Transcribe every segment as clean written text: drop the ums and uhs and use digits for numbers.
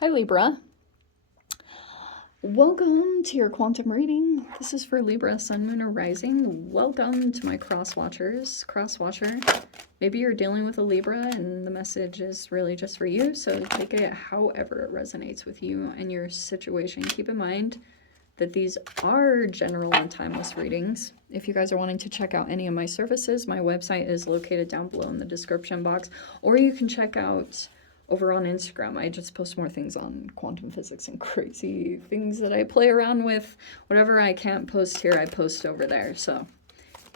Hi Libra. Welcome to your quantum reading. This is for Libra, Sun, Moon, or Rising. Welcome to my cross watchers. Cross watcher. Maybe you're dealing with a Libra and the message is really just for you, so take it however it resonates with you and your situation. Keep in mind that these are general and timeless readings. If you guys are wanting to check out any of my services, my website is located down below in the description box, or you can check out over on Instagram. I just post more things on quantum physics and crazy things that I play around with. Whatever I can't post here, I post over there. So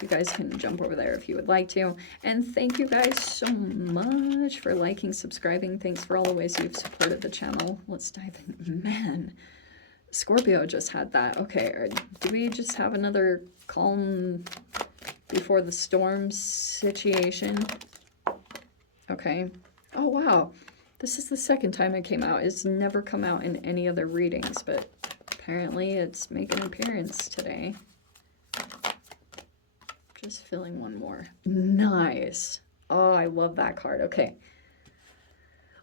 you guys can jump over there if you would like to. And thank you guys so much for liking, subscribing. Thanks for all the ways you've supported the channel. Let's dive in. Man, Scorpio just had that. Okay, do we just have another calm before the storm situation? Okay. Oh, wow. This is the second time it came out. It's never come out in any other readings, but apparently it's making an appearance today. Just filling one more. Nice. Oh, I love that card. Okay.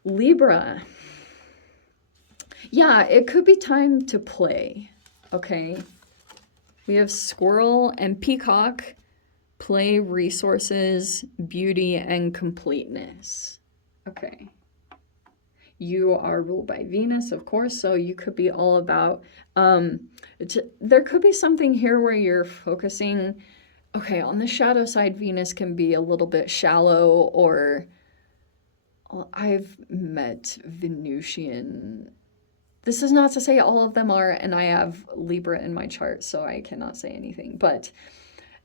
Libra. Yeah, it could be time to play. Okay. We have squirrel and peacock. Play, resources, beauty, and completeness. Okay. You are ruled by Venus, of course, so you could be all about, there could be something here where you're focusing, okay, on the shadow side, Venus can be a little bit shallow, or I've met Venusian. This is not to say all of them are, and I have Libra in my chart, so I cannot say anything, but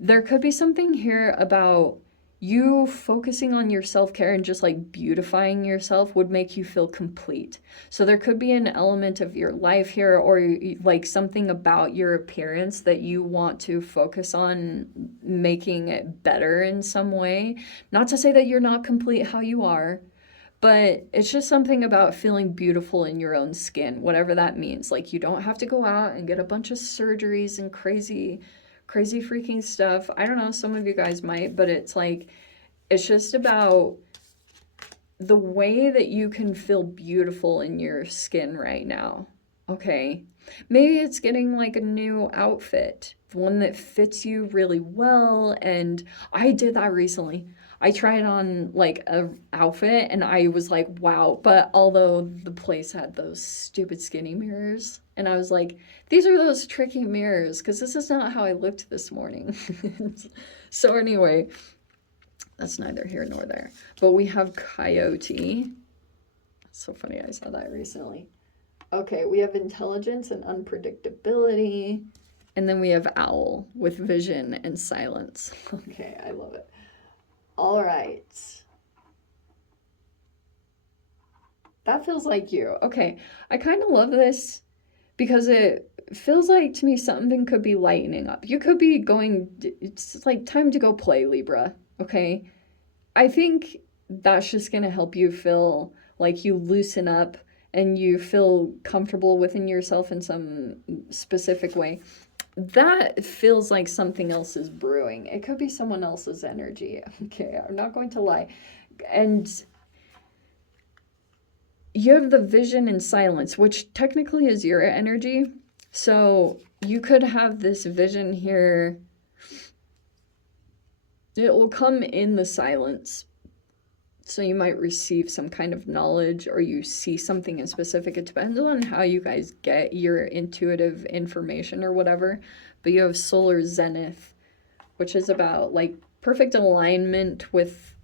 there could be something here about you focusing on your self-care and just like beautifying yourself would make you feel complete. So there could be an element of your life here, or like something about your appearance that you want to focus on making it better in some way. Not to say that you're not complete how you are, but it's just something about feeling beautiful in your own skin, whatever that means. Like, you don't have to go out and get a bunch of surgeries and crazy freaking stuff. I don't know, some of you guys might, but it's like, it's just about the way that you can feel beautiful in your skin right now. Okay. Maybe it's getting like a new outfit, one that fits you really well. And I did that recently. I tried on like a outfit and I was like, wow. But although the place had those stupid skinny mirrors, and I was like, these are those tricky mirrors, because this is not how I looked this morning. So anyway, that's neither here nor there. But we have coyote. So funny, I saw that recently. Okay, we have intelligence and unpredictability. And then we have owl with vision and silence. Okay, I love it. All right. That feels like you. Okay, I kind of love this because it feels like to me something could be lightening up. You could be going, it's like time to go play, Libra. Okay, I think that's just going to help you feel like you loosen up and you feel comfortable within yourself in some specific way. That feels like something else is brewing. It could be someone else's energy. Okay, I'm not going to lie. And you have the vision and silence, which technically is your energy. So you could have this vision here. It will come in the silence. So you might receive some kind of knowledge, or you see something in specific. It depends on how you guys get your intuitive information or whatever. But you have solar zenith, which is about like perfect alignment with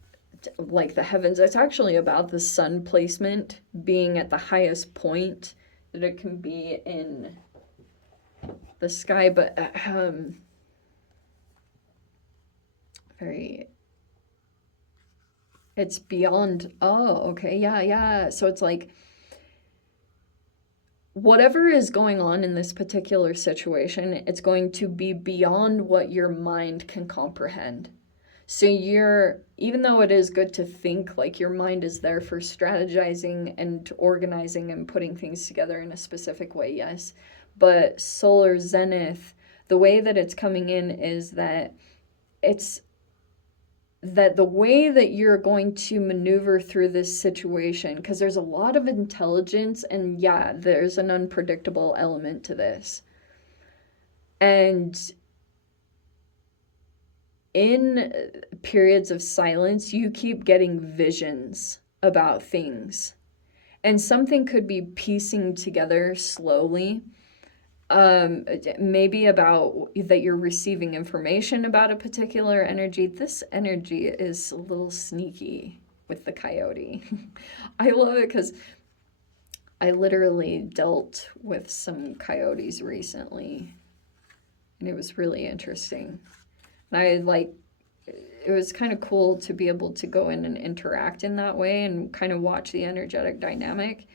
like the heavens. It's actually about the sun placement being at the highest point that it can be in the sky. But very, it's beyond. Oh, okay, yeah. So it's like whatever is going on in this particular situation, it's going to be beyond what your mind can comprehend. So even though it is good to think, like your mind is there for strategizing and organizing and putting things together in a specific way, yes. But solar zenith, the way that it's coming in is that it's that the way that you're going to maneuver through this situation, because there's a lot of intelligence, and yeah, there's an unpredictable element to this. And in periods of silence, you keep getting visions about things. And something could be piecing together slowly. Maybe about that you're receiving information about a particular energy. This energy is a little sneaky with the coyote. I love it because I literally dealt with some coyotes recently, and it was really interesting. And I like, it was kind of cool to be able to go in and interact in that way and kind of watch the energetic dynamic.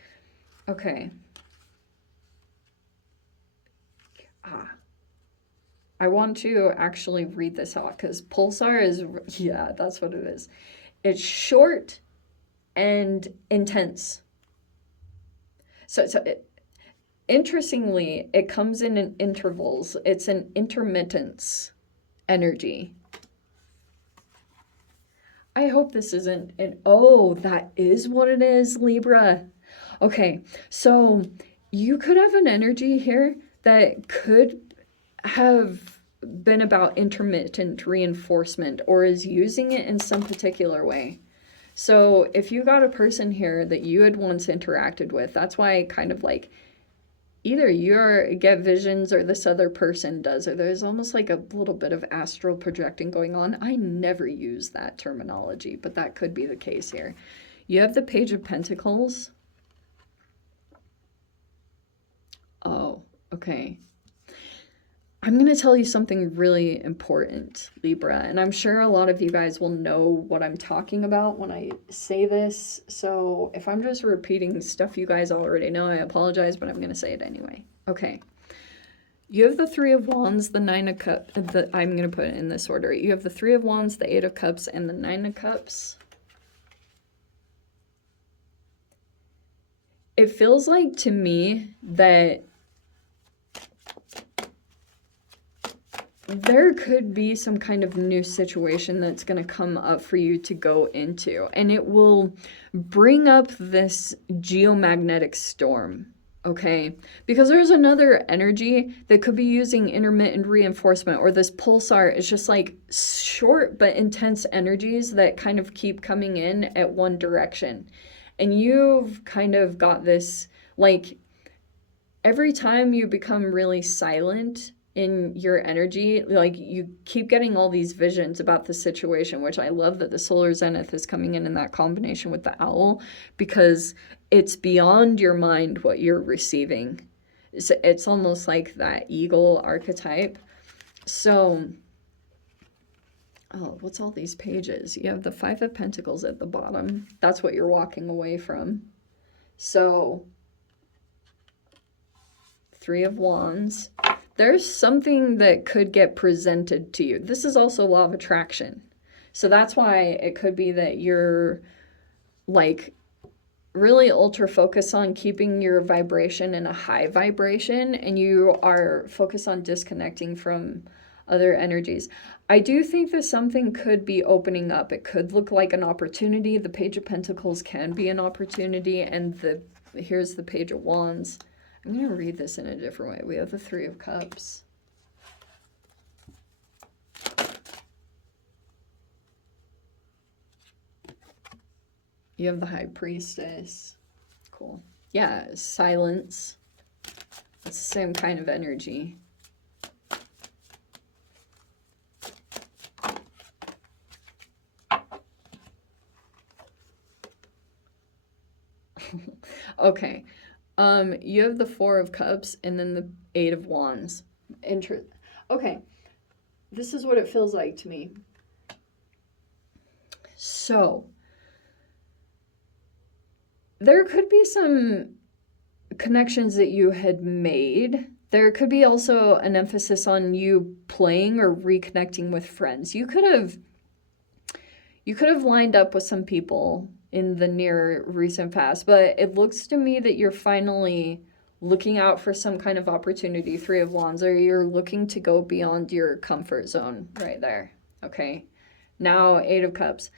Okay. I want to actually read this out because pulsar is, yeah, that's what it is. It's short and intense. So interestingly, it comes in intervals. It's an intermittence energy. I hope this isn't an, oh, that is what it is, Libra. Okay, so you could have an energy here that could have been about intermittent reinforcement or is using it in some particular way. So if you got a person here that you had once interacted with, that's why I kind of like either you get visions or this other person does, or there's almost like a little bit of astral projecting going on. I never use that terminology, but that could be the case here. You have the Page of Pentacles. Oh, okay. I'm going to tell you something really important, Libra, and I'm sure a lot of you guys will know what I'm talking about when I say this. So if I'm just repeating stuff you guys already know, I apologize, but I'm going to say it anyway. Okay. You have the Three of Wands, the Nine of Cups. I'm going to put it in this order. You have the Three of Wands, the Eight of Cups, and the Nine of Cups. It feels like to me that there could be some kind of new situation that's going to come up for you to go into, and it will bring up this geomagnetic storm, okay? Because there's another energy that could be using intermittent reinforcement, or this pulsar is just like short but intense energies that kind of keep coming in at one direction. And you've kind of got this, like, every time you become really silent in your energy, like you keep getting all these visions about the situation, which I love that the solar zenith is coming in that combination with the owl, because it's beyond your mind what you're receiving. It's almost like that eagle archetype. So, oh, what's all these pages? You have the Five of Pentacles at the bottom. That's what you're walking away from. So, Three of Wands. There's something that could get presented to you. This is also law of attraction. So that's why it could be that you're like really ultra focused on keeping your vibration in a high vibration, and you are focused on disconnecting from other energies. I do think that something could be opening up. It could look like an opportunity. The Page of Pentacles can be an opportunity, and here's the Page of Wands. I'm going to read this in a different way. We have the Three of Cups. You have the High Priestess. Cool. Yeah, silence. It's the same kind of energy. Okay. You have the Four of Cups and then the Eight of Wands. Okay. This is what it feels like to me. So, there could be some connections that you had made. There could be also an emphasis on you playing or reconnecting with friends. You could have lined up with some people in the near recent past, but it looks to me that you're finally looking out for some kind of opportunity, Three of Wands, or you're looking to go beyond your comfort zone right there, okay? Now 8 of Cups.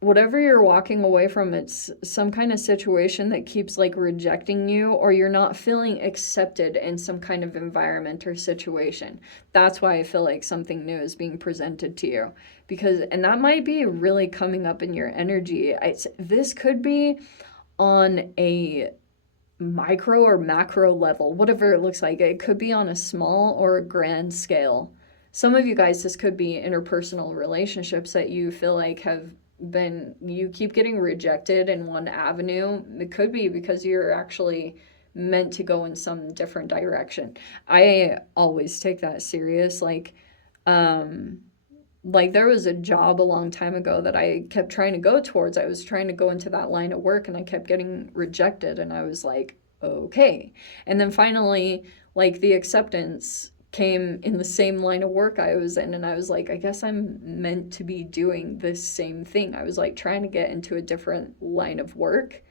Whatever you're walking away from, it's some kind of situation that keeps like rejecting you, or you're not feeling accepted in some kind of environment or situation. That's why I feel like something new is being presented to you, because, and that might be really coming up in your energy. This could be on a micro or macro level, whatever it looks like. It could be on a small or a grand scale. Some of you guys, this could be interpersonal relationships that you feel like you keep getting rejected in one avenue. It could be because you're actually meant to go in some different direction. I always take that serious. Like there was a job a long time ago that I kept trying to go towards. I was trying to go into that line of work and I kept getting rejected, and I was like, okay. And then finally, like, the acceptance came in the same line of work I was in, and I was like, I guess I'm meant to be doing this same thing. I was like trying to get into a different line of work.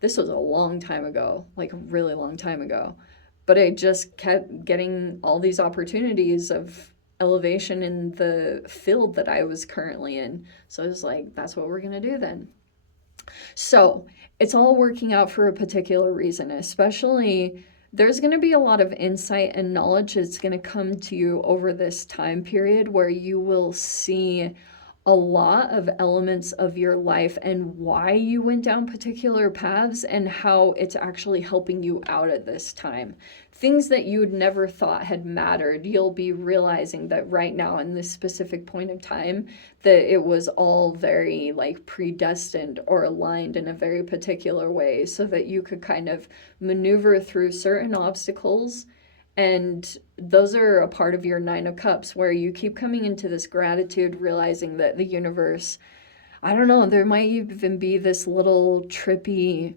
This was a long time ago, like a really long time ago. But I just kept getting all these opportunities of elevation in the field that I was currently in. So I was like, that's what we're going to do then. So it's all working out for a particular reason, especially there's going to be a lot of insight and knowledge that's going to come to you over this time period where you will see a lot of elements of your life and why you went down particular paths and how it's actually helping you out at this time. Things that you would never thought had mattered, you'll be realizing that right now in this specific point of time, that it was all very like predestined or aligned in a very particular way so that you could kind of maneuver through certain obstacles. And those are a part of your 9 of Cups, where you keep coming into this gratitude, realizing that the universe, I don't know, there might even be this little trippy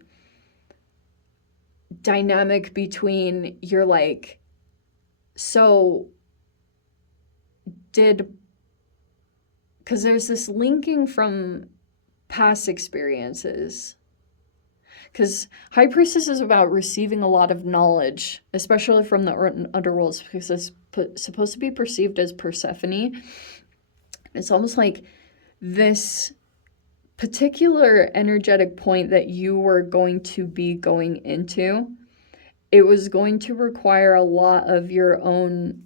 dynamic between you're like, so because there's this linking from past experiences. Because High Priestess is about receiving a lot of knowledge, especially from the underworlds, because it's supposed to be perceived as Persephone. It's almost like this particular energetic point that you were going to be going into, it was going to require a lot of your own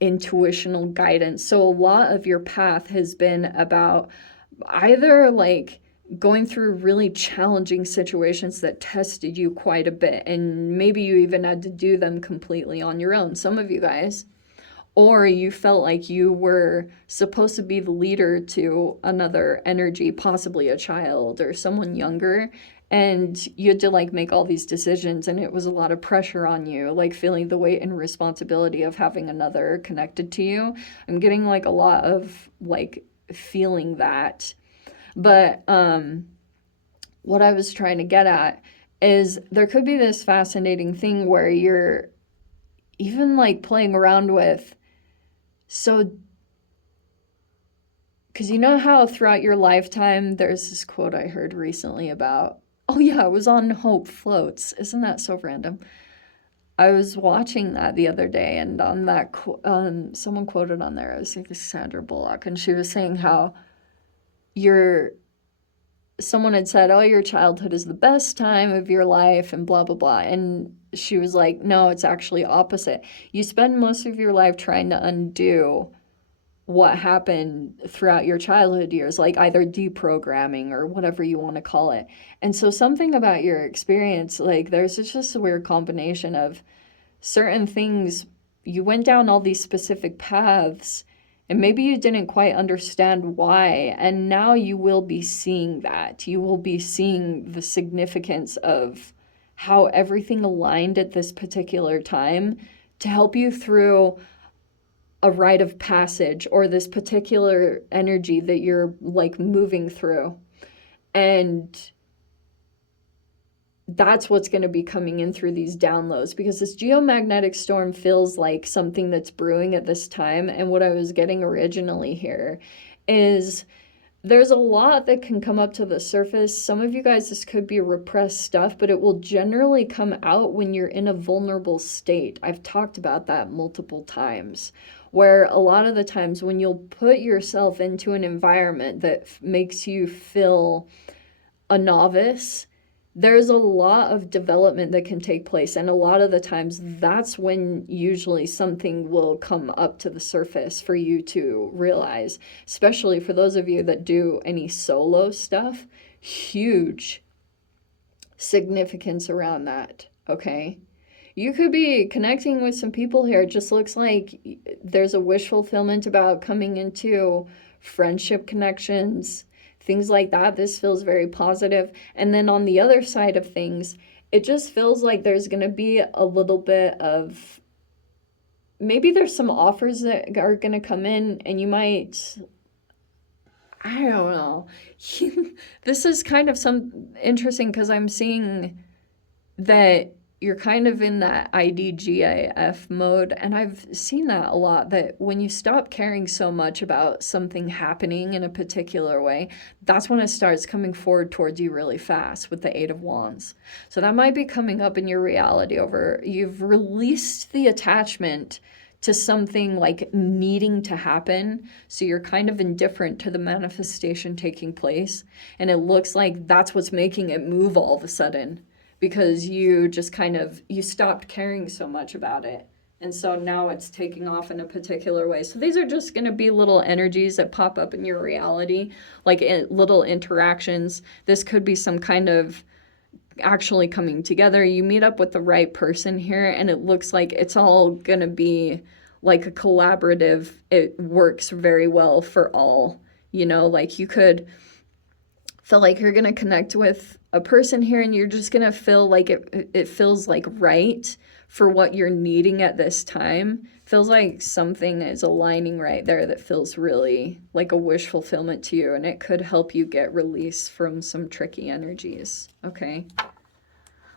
intuitional guidance. So a lot of your path has been about either like going through really challenging situations that tested you quite a bit, and maybe you even had to do them completely on your own, some of you guys. Or you felt like you were supposed to be the leader to another energy, possibly a child or someone younger, and you had to like make all these decisions, and it was a lot of pressure on you, like feeling the weight and responsibility of having another connected to you. I'm getting like a lot of like feeling that. But what I was trying to get at is there could be this fascinating thing where you're even like playing around with, so, because you know how throughout your lifetime, there's this quote I heard recently about, oh yeah, it was on Hope Floats. Isn't that so random? I was watching that the other day, and on that, someone quoted on there, I was thinking Sandra Bullock, and she was saying how someone had said, oh, your childhood is the best time of your life and blah, blah, blah. And she was like, no, it's actually opposite. You spend most of your life trying to undo what happened throughout your childhood years, like either deprogramming or whatever you want to call it. And so something about your experience, like there's just a weird combination of certain things. You went down all these specific paths, and maybe you didn't quite understand why, and now you will be seeing that. You will be seeing the significance of how everything aligned at this particular time to help you through a rite of passage or this particular energy that you're like moving through. And that's what's going to be coming in through these downloads, because this geomagnetic storm feels like something that's brewing at this time. And what I was getting originally here is there's a lot that can come up to the surface. Some of you guys, this could be repressed stuff, but it will generally come out when you're in a vulnerable state. I've talked about that multiple times, where a lot of the times when you'll put yourself into an environment that makes you feel a novice, there's a lot of development that can take place. And a lot of the times that's when usually something will come up to the surface for you to realize, especially for those of you that do any solo stuff. Huge significance around that, okay? You could be connecting with some people here. It just looks like there's a wish fulfillment about coming into friendship connections, things like that. This feels very positive. And then on the other side of things, it just feels like there's going to be a little bit of, maybe there's some offers that are going to come in and you might, I don't know. This is kind of some interesting because I'm seeing that you're kind of in that IDGAF mode, and I've seen that a lot, that when you stop caring so much about something happening in a particular way, that's when it starts coming forward towards you really fast with the Eight of Wands. So that might be coming up in your reality over, you've released the attachment to something like needing to happen, so you're kind of indifferent to the manifestation taking place, and it looks like that's what's making it move all of a sudden, because you just kind of, you stopped caring so much about it. And so now it's taking off in a particular way. So these are just going to be little energies that pop up in your reality, like little interactions. This could be some kind of actually coming together. You meet up with the right person here, and it looks like it's all going to be like a collaborative. It works very well for all, you know, like you could feel like you're going to connect with a person here and you're just going to feel like it feels like right for what you're needing at this time. Feels like something is aligning right there that feels really like a wish fulfillment to you, and it could help you get release from some tricky energies. Okay.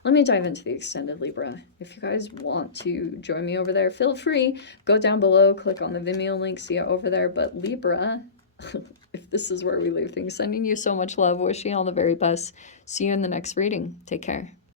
Let me dive into the extended Libra. If you guys want to join me over there, feel free. Go down below, click on the Vimeo link, see it over there. But Libra, if this is where we leave things, sending you so much love, wishing you all the very best. See you in the next reading. Take care.